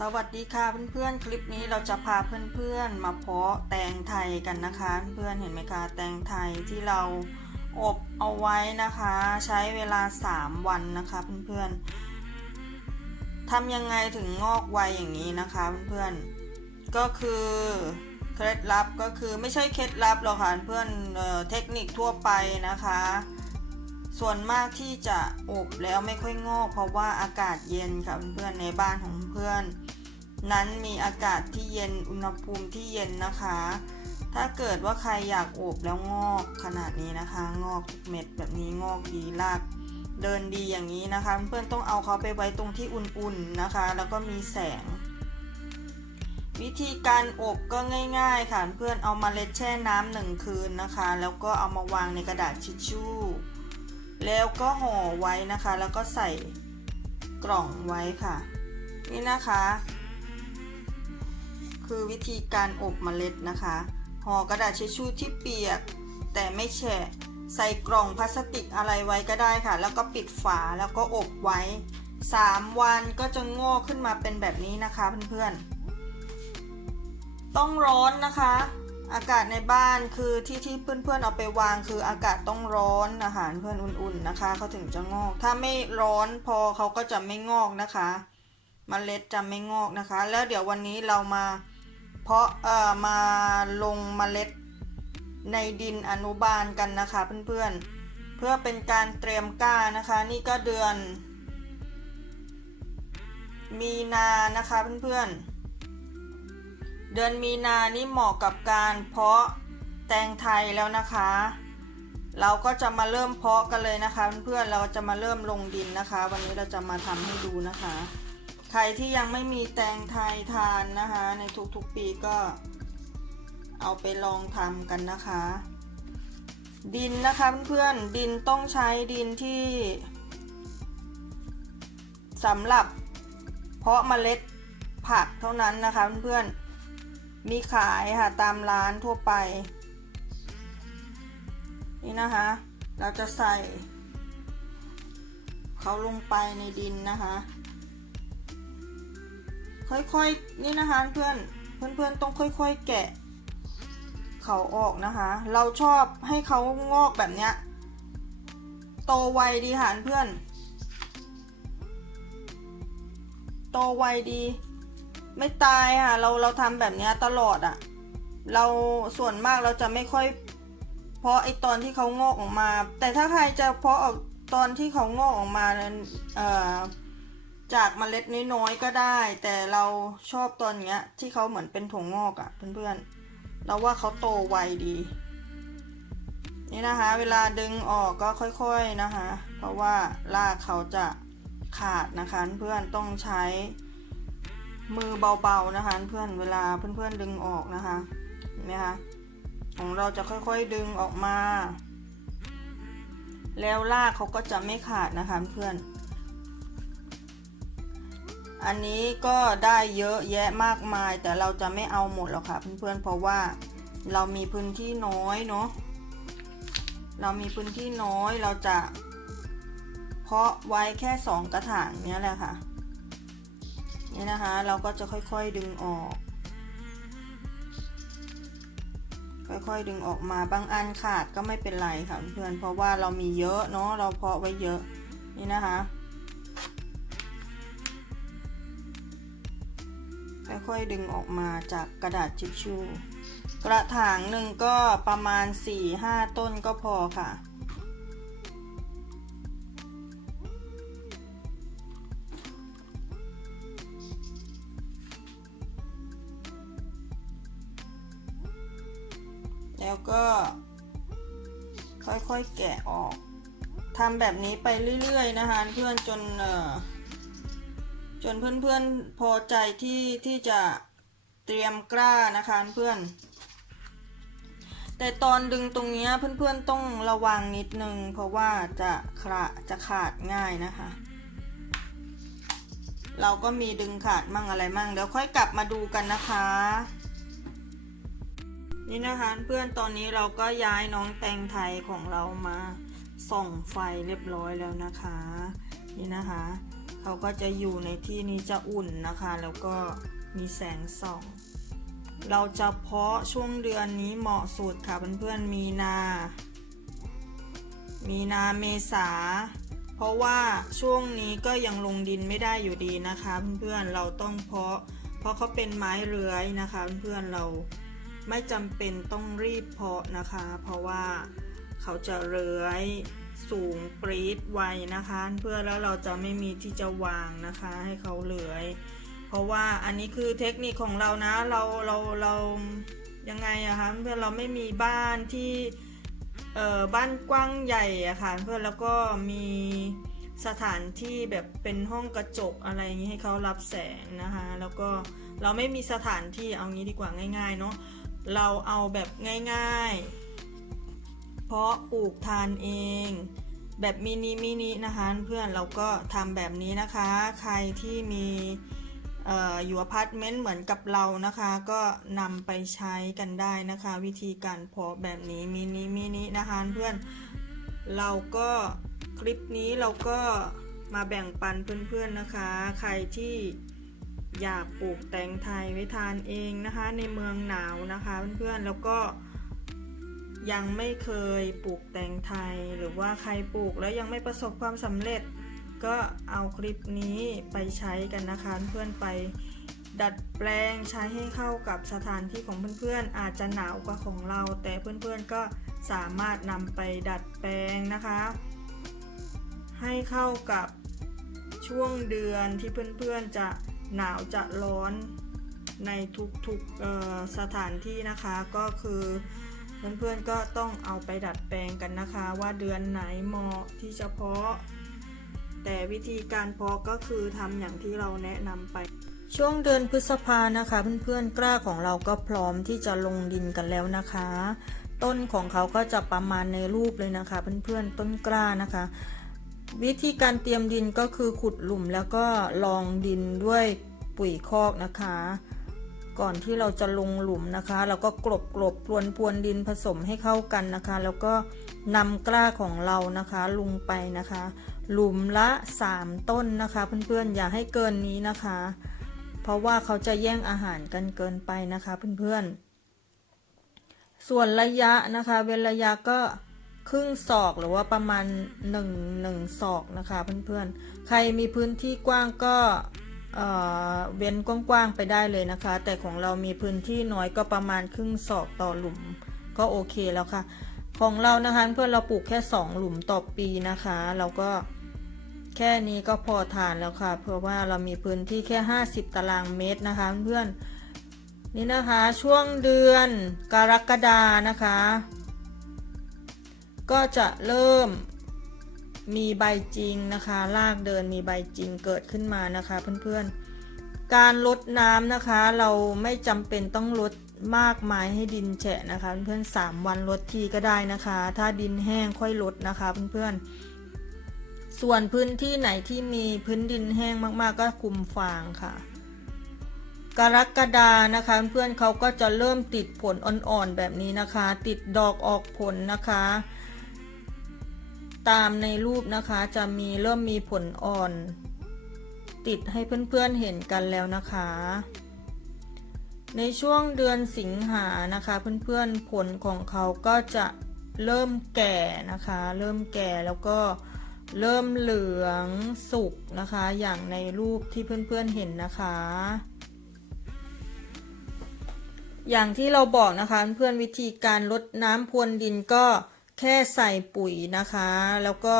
สวัสดีค่ะเพื่อนๆ คลิปนี้เราจะพาเพื่อนๆ มาเพาะแตงไทยกันนะคะ เพื่อนเห็นไหมคะแตงไทยที่เราอบเอาไว้นะคะ ใช้เวลา 3 วันนะคะเพื่อนๆทำยังไงถึงงอกไวอย่างนี้นะคะเพื่อนๆก็คือเคล็ดลับก็คือไม่ใช่เคล็ดลับหรอกค่ะเพื่อนเออเทคนิคทั่วไปนะคะ ส่วนมากที่จะอบแล้วไม่ค่อยงอกเพราะว่าอากาศเย็นค่ะเพื่อนๆในบ้านของเพื่อน นั้นมีอากาศที่เย็นอุณหภูมิที่เย็นนะคะ ถ้าเกิดว่าใครอยากอบแล้วงอกขนาดนี้นะคะ งอกทุกเม็ดแบบนี้งอกดีรากเดินดีอย่างนี้นะคะ เพื่อนต้องเอาเขาไปไว้ตรงที่อุ่นๆนะคะ แล้วก็มีแสง วิธีการอบก็ง่าย ๆ ค่ะเพื่อนเอามาเล็ดแช่น้ำหนึ่งคืนนะคะ แล้วก็เอามาวางในกระดาษทิชชู่ แล้วก็ห่อไว้นะคะ แล้วก็ใส่กล่องไว้ค่ะ นี่นะคะ คือวิธีการอบเมล็ดนะคะห่อกระดาษทิชชู่ที่เปียก แต่ไม่แฉะใส่กล่องพลาสติกอะไรไว้ก็ได้ค่ะ แล้วก็ปิดฝาแล้วก็อบไว้ 3 วันก็จะงอกขึ้นมาเป็นแบบนี้นะคะเพื่อนๆ ต้องร้อนนะคะ อากาศในบ้านคือที่ที่เพื่อนๆเอาไปวางคืออากาศต้องร้อนอาหารเพื่อนอุ่นๆนะคะเขาถึงจะงอก ถ้าไม่ร้อนพอเขาก็จะไม่งอกนะคะมเมล็ดจะไม่งอกนะคะ แล้วเดี๋ยววันนี้เรามา เพาะเอ่อมาลงเมล็ดในดินอนุบาลกันนะคะเพื่อนๆ เพื่อเป็นการเตรียมกล้านะคะ นี่ก็เดือน มีนานะคะเพื่อนๆ เดือนมีนานี่เหมาะกับการเพาะแตงไทยแล้วนะคะ เราก็จะมาเริ่มเพาะกันเลยนะคะเพื่อนๆ เราจะมาเริ่มลงดินนะคะ วันนี้เราจะมาทำให้ดูนะคะ ใครที่ยังไม่มีแตงไทยทานนะคะ ในทุกๆปีก็เอาไปลองทำกันนะคะ ดินนะคะเพื่อนๆดินต้องใช้ดินที่สำหรับเพาะเมล็ดผักเท่านั้นนะคะเพื่อนๆมีขายค่ะตามร้านทั่วไป นี่นะคะ เราจะใส่เขาลงไปในดินนะคะ ค่อยๆนี่นะคะเพื่อนเพื่อนๆต้องค่อยๆแกะเขาออกนะคะ เราชอบให้เขางอกแบบเนี้ยโตไวดีค่ะเพื่อน โตไวดี ไม่ตายค่ะ เราเราทำแบบเนี้ยตลอดอะ่ะ เราส่วนมากเราจะไม่ค่อย เพราะไอตอนที่เขางอกออกมา แต่ถ้าใครจะเพาะออกตอนที่เขางอกออกมานั้นเอ่อ จากเมล็ดน้อยๆก็ได้ แต่เราชอบตอนเนี้ย ที่เขาเหมือนเป็นถั่วงอกอะ่ะเพื่อนๆเราว่าเขาโตไวดี นี่นะคะ เวลาดึงออกก็ค่อยๆนะคะ เพราะว่ารากเขาจะขาดนะคะเพื่อนต้องใช้มือเบาๆนะคะเพื่อนเวลาเพื่อนๆดึงออกนะคะเห็นไหมคะของเราจะค่อยๆดึงออกมา แล้วรากเขาก็จะไม่ขาดนะคะเพื่อน อันนี้ก็ได้เยอะแยะมากมาย แต่เราจะไม่เอาหมดหรอกค่ะเพื่อนๆเพราะว่าเรามีพื้นที่น้อยเนาะเรามีพื้นที่น้อยเราจะ เพาะไว้แค่สองกระถางเนี้ยแหละค่ะนี่นะคะเราก็จะค่อยๆดึงออก ค่อยๆดึงออกมาบางอันขาดก็ไม่เป็นไรค่ะเพื่อนเพราะว่าเรามีเยอะเนาะเราเพาะไว้เยอะนี่นะคะ ค่อยๆดึงออกมาจากกระดาษทิชชู่กระถางหนึ่งก็ประมาณ 4-5 ต้นก็พอค่ะ แล้วก็ค่อยๆแกะออกทำแบบนี้ไปเรื่อยๆนะคะเพื่อนจนเอ่อ จนเพื่อนๆพอใจที่ที่จะเตรียมกล้านะคะเพื่อน แต่ตอนดึงตรงนี้เพื่อนๆต้องระวังนิดนึง เพราะว่าจะขาดจะขาดง่ายนะคะ เราก็มีดึงขาดมั่งอะไรมั่งเดี๋ยวค่อยกลับมาดูกันนะคะนี่นะคะเพื่อนตอนนี้เราก็ย้ายน้องแตงไทยของเรามาส่องไฟเรียบร้อยแล้วนะคะ นี่นะคะ เขาก็จะอยู่ในที่นี้จะอุ่นนะคะ แล้วก็มีแสงส่อง เราจะเพาะช่วงเดือนนี้เหมาะสุดค่ะเพื่อนๆมีนา มีนาเมษา เพราะว่าช่วงนี้ก็ยังลงดินไม่ได้อยู่ดีนะคะเพื่อนๆเราต้องเพาะ เพราะเขาเป็นไม้เลื้อยนะคะเพื่อนๆเราไม่จำเป็นต้องรีบเพาะนะคะ เพราะว่าเขาจะเลื้อย สูงปรีดไวนะคะ เพื่อแล้วเราจะไม่มีที่จะวางนะคะให้เขาเหลือย เพราะว่าอันนี้คือเทคนิคของเรานะเราเราเรายังไงอะคะเพื่อเราไม่มีบ้านที่เอ่อบ้านกว้างใหญ่อะค่ะเพื่อแล้วก็มีสถานที่แบบเป็นห้องกระจกอะไรอย่างนี้ให้เขารับแสงนะคะ แล้วก็เราไม่มีสถานที่เอางี้ดีกว่าง่าย ๆ เนาะเราเอาแบบง่าย ๆ ราะปลูกทานเอง แบบมินิมินินะคะเพื่อนเราก็ทำแบบนี้นะคะ ใครที่มีเอ่ออยู่อพาร์ตเมนต์เหมือนกับเรานะคะ ก็นำไปใช้กันได้นะคะ วิธีการเพาะแบบนี้มินิมินินะคะเพื่อนเราก็คลิปนี้เราก็มาแบ่งปันเพื่อนๆนะคะ ใครที่อยากปลูกแตงไทยไว้ทานเองนะคะ ในเมืองหนาวนะคะเพื่อนๆแล้วก็ ยังไม่เคยปลูกแตงไทยหรือว่าใครปลูกแล้วยังไม่ประสบความสำเร็จ ก็เอาคลิปนี้ไปใช้กันนะคะเพื่อนไปดัดแปลงใช้ให้เข้ากับสถานที่ของเพื่อนๆ อาจจะหนาวกว่าของเรา แต่เพื่อนๆก็สามารถนำไปดัดแปลงนะคะ ให้เข้ากับช่วงเดือนที่เพื่อนๆจะหนาวจะร้อนในทุกๆสถานที่นะคะก็คือ เพื่อนๆก็ต้องเอาไปดัดแปลงกันนะคะ ว่าเดือนไหนเหมาะที่จะเพาะ แต่วิธีการเพาะก็คือทำอย่างที่เราแนะนำไป ช่วงเดือนพฤษภานะคะ เพื่อนๆกล้าของเราก็พร้อมที่จะลงดินกันแล้วนะคะ ต้นของเขาก็จะประมาณในรูปเลยนะคะ เพื่อนๆต้นกล้านะคะ วิธีการเตรียมดินก็คือขุดหลุมแล้วก็รองดินด้วยปุ๋ยคอกนะคะ ก่อนที่เราจะลงหลุมนะคะ เราก็กลบกลบพรวนพรวนดินผสมให้เข้ากันนะคะ แล้วก็นำกล้าของเรานะคะลงไปนะคะ หลุมละ 3 ต้นนะคะ เพื่อนๆอย่าให้เกินนี้นะคะ เพราะว่าเขาจะแย่งอาหารกันเกินไปนะคะเพื่อนๆ ส่วนระยะนะคะเว้นระยะก็ครึ่งศอกหรือว่าประมาณ1 1ศอกนะคะเพื่อนๆ ใครมีพื้นที่กว้างก็ เว้นกว้างๆไปได้เลยนะคะ แต่ของเรามีพื้นที่น้อยก็ประมาณครึ่งศอกต่อหลุม ก็โอเคแล้วค่ะ ของเรานะคะเพื่อนเราปลูกแค่ 2 หลุมต่อปีนะคะ เราก็แค่นี้ก็พอทานแล้วค่ะ เพราะว่าเรามีพื้นที่แค่ 50 ตารางเมตรนะคะเพื่อนนี่นะคะช่วงเดือนกรกฎานะคะ ก็จะเริ่ม มีใบจริงนะคะรากเดินมีใบจริงเกิดขึ้นมานะคะเพื่อนๆ การลดน้ำนะคะ เราไม่จำเป็นต้องลดมากมายให้ดินแฉะนะคะ เพื่อนๆสามวันลดทีก็ได้นะคะ ถ้าดินแห้งค่อยลดนะคะเพื่อนๆ ส่วนพื้นที่ไหนที่มีพื้นดินแห้งมากๆ ก็คุมฟางค่ะ กรกฎานะคะเพื่อนเขาก็จะเริ่มติดผลอ่อนๆแบบนี้นะคะ ติดดอกออกผลนะคะ ตามในรูปนะคะ จะมีเริ่มมีผลอ่อน ติดให้เพื่อนๆเห็นกันแล้วนะคะ ในช่วงเดือนสิงหานะคะเพื่อนๆผลของเขาก็จะเริ่มแก่นะคะ เริ่มแก่แล้วก็เริ่มเหลืองสุกนะคะ อย่างในรูปที่เพื่อนๆเห็นนะคะ อย่างที่เราบอกนะคะ เพื่อนวิธีการลดน้ำพรวนดินก็ แค่ใส่ปุ๋ยนะคะ แล้วก็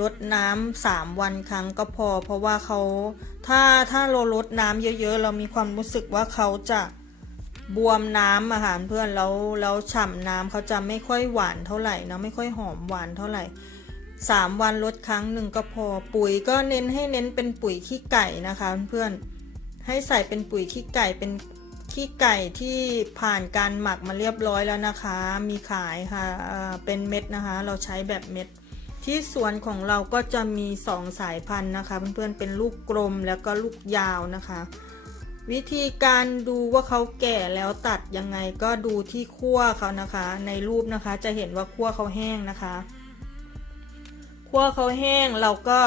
ลดน้ำสามวันครั้งก็พอ เพราะว่าเขาถ้าถ้าเราลดน้ำเยอะๆ เรามีความรู้สึกว่าเขาจะบวมน้ำอาหารเพื่อนแล้วแล้วฉ่ำน้ำเขาจะไม่ค่อยหวานเท่าไหร่นะไม่ค่อยหอมหวานเท่าไหร่สามวันลดครั้งหนึ่งก็พอปุ๋ยก็เน้นให้เน้นเป็นปุ๋ยขี้ไก่นะคะเพื่อนให้ใส่เป็นปุ๋ยขี้ไก่เป็น ขี้ไก่ที่ผ่านการหมักมาเรียบร้อยแล้วนะคะ มีขายค่ะเป็นเม็ดนะคะ เราใช้แบบเม็ด ที่สวนของเราก็จะมีสองสายพันธุ์นะคะ เพื่อนๆเป็นลูกกลมแล้วก็ลูกยาวนะคะ วิธีการดูว่าเขาแก่แล้วตัดยังไงก็ดูที่ขั้วเขานะคะ ในรูปนะคะจะเห็นว่าขั้วเขาแห้งนะคะขั้วเขาแห้งเราก็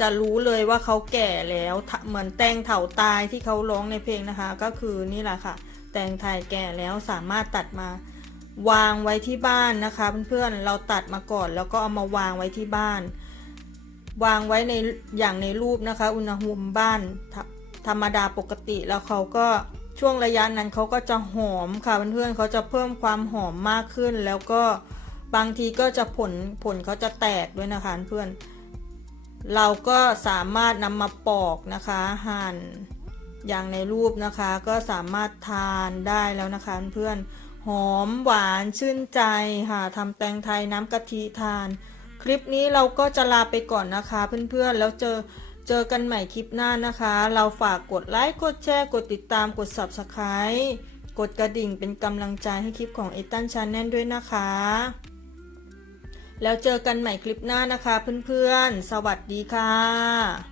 จะรู้เลยว่าเขาแก่แล้วเหมือนแตงเถาตายที่เขาร้องในเพลงนะคะ ก็คือนี่แหละค่ะ แตงไทยแก่แล้วสามารถตัดมาวางไว้ที่บ้านนะคะเพื่อนๆเราตัดมาก่อน แล้วก็เอามาวางไว้ที่บ้าน วางไว้ในอย่างในรูปนะคะ อุณหภูมิบ้านธรรมดาปกติแล้วเขาก็ช่วงระยะนั้นเขาก็จะหอมค่ะเพื่อนๆเขาจะเพิ่มความหอมมากขึ้น แล้วก็บางทีก็จะผลผลเขาจะแตกด้วยนะคะเพื่อน เราก็สามารถนำมาปอกนะคะหั่นอย่างในรูปนะคะก็สามารถทานได้แล้วนะคะเพื่อนหอมหวานชื่นใจค่ะทำแตงไทยน้ำกะทิทาน คลิปนี้เราก็จะลาไปก่อนนะคะ เพื่อนๆแล้วเจอเจอกันใหม่คลิปหน้านะคะ เราฝากกดไลค์กดแชร์กดติดตามกด Subscribe กดกระดิ่งเป็นกำลังใจให้คลิปของเอตันชาแนลด้วยนะคะ แล้วเจอกันใหม่คลิปหน้านะคะเพื่อนๆ สวัสดีค่ะ